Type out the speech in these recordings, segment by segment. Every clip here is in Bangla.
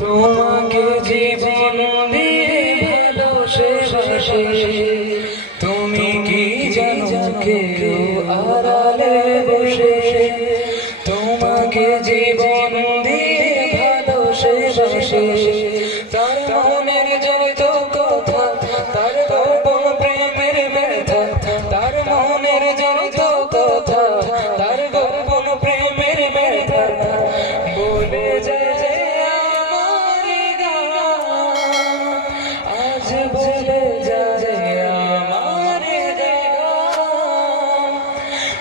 তোমাকে জীবন দিয়ে ভালোবেসে তুমি কি জানো কেউ আড়ালে বসে? তোমাকে জীবন দিয়ে ভালোবেসে তার মনের যত কথা, তার গোপন প্রেমের ব্যথা, তার মনের যত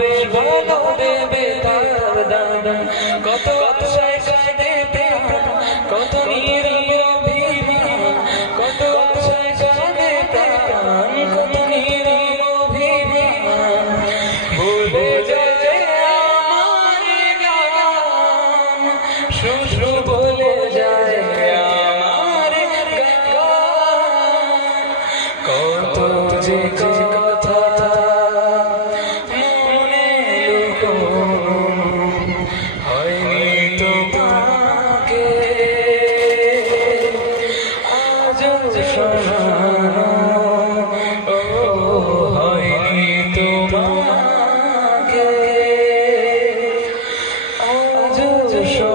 হবে, ভালো দেবে তার দাদন কত আশায় কাঁদে প্রাণ, কত নীরব অভিমান, কত আশায় কাঁদে প্রাণ, কত নীরব অভিমান। ভুলে যায় আমার গান শুশু বলে যায় আমার গান। কত যে to show